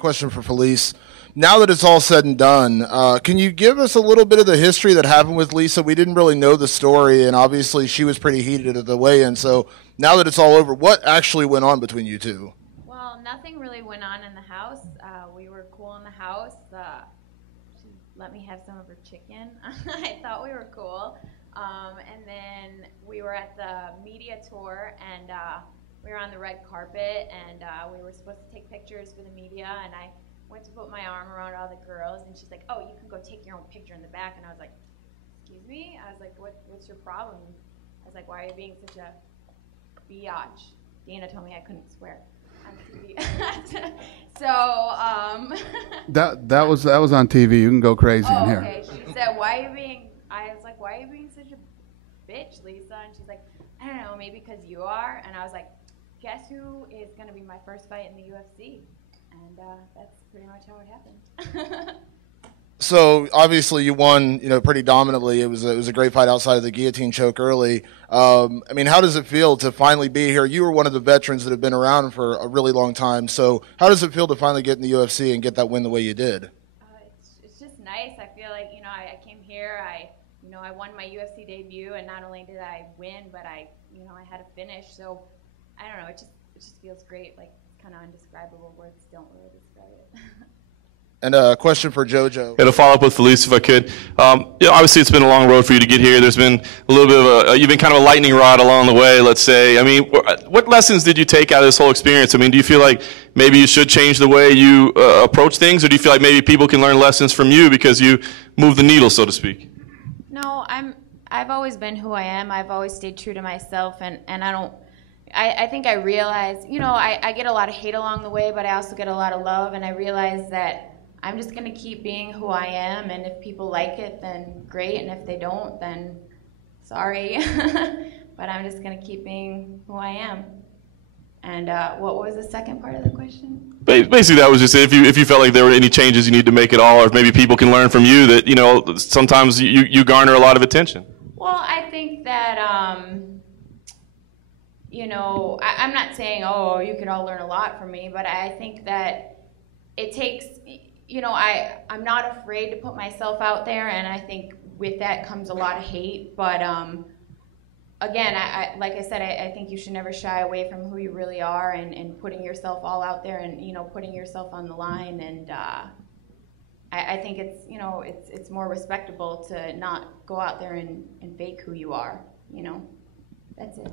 question for Felice. Now that it's all said and done, can you give us a little bit of the history that happened with Lisa? We didn't really know the story, and obviously she was pretty heated at the weigh-in. So now that it's all over, what actually went on between you two? Well, nothing really went on in the house. We were cool in the house. She let me have some of her chicken. I thought we were cool. And then we were at the media tour, and we were on the red carpet, and we were supposed to take pictures for the media, and I went to put my arm around all the girls, and she's like, oh, you can go take your own picture in the back. And I was like, excuse me? I was like, what's your problem? I was like, why are you being such a biatch? Dana told me I couldn't swear on TV. So, that was on TV. You can go crazy in here. Okay. She said, why are you being, I was like, why are you being such a bitch, Lisa? And she's like, I don't know, maybe because you are. And I was like, guess who is going to be my first fight in the UFC? And that's pretty much how it happened. So obviously you won, pretty dominantly. It was a great fight outside of the guillotine choke early. I mean, how does it feel to finally be here? You were one of the veterans that have been around for a really long time. So how does it feel to finally get in the UFC and get that win the way you did? It's just nice. I feel like I came here. I won my UFC debut, and not only did I win, but I had a finish. So I don't know. It just feels great. Like, it's kind of indescribable. Words don't really describe it. And a question for JoJo. To follow up with Felice, if I could. Obviously, it's been a long road for you to get here. There's been a little bit of you've been kind of a lightning rod along the way, let's say. I mean, what lessons did you take out of this whole experience? I mean, do you feel like maybe you should change the way you approach things, or do you feel like maybe people can learn lessons from you because you move the needle, so to speak? No, I've always been who I am. I've always stayed true to myself, and I think I realize, I get a lot of hate along the way, but I also get a lot of love, and I realize that I'm just going to keep being who I am, and if people like it, then great, and if they don't, then sorry. But I'm just going to keep being who I am. And what was the second part of the question? Basically, that was just if you felt like there were any changes you need to make at all, or if maybe people can learn from you that, sometimes you garner a lot of attention. Well, I think that, I'm not saying, oh, you could all learn a lot from me, but I think that it takes, I'm not afraid to put myself out there, and I think with that comes a lot of hate, but again, like I said, I think you should never shy away from who you really are and putting yourself all out there and, putting yourself on the line, and I think it's more respectable to not go out there and fake who you are, That's it.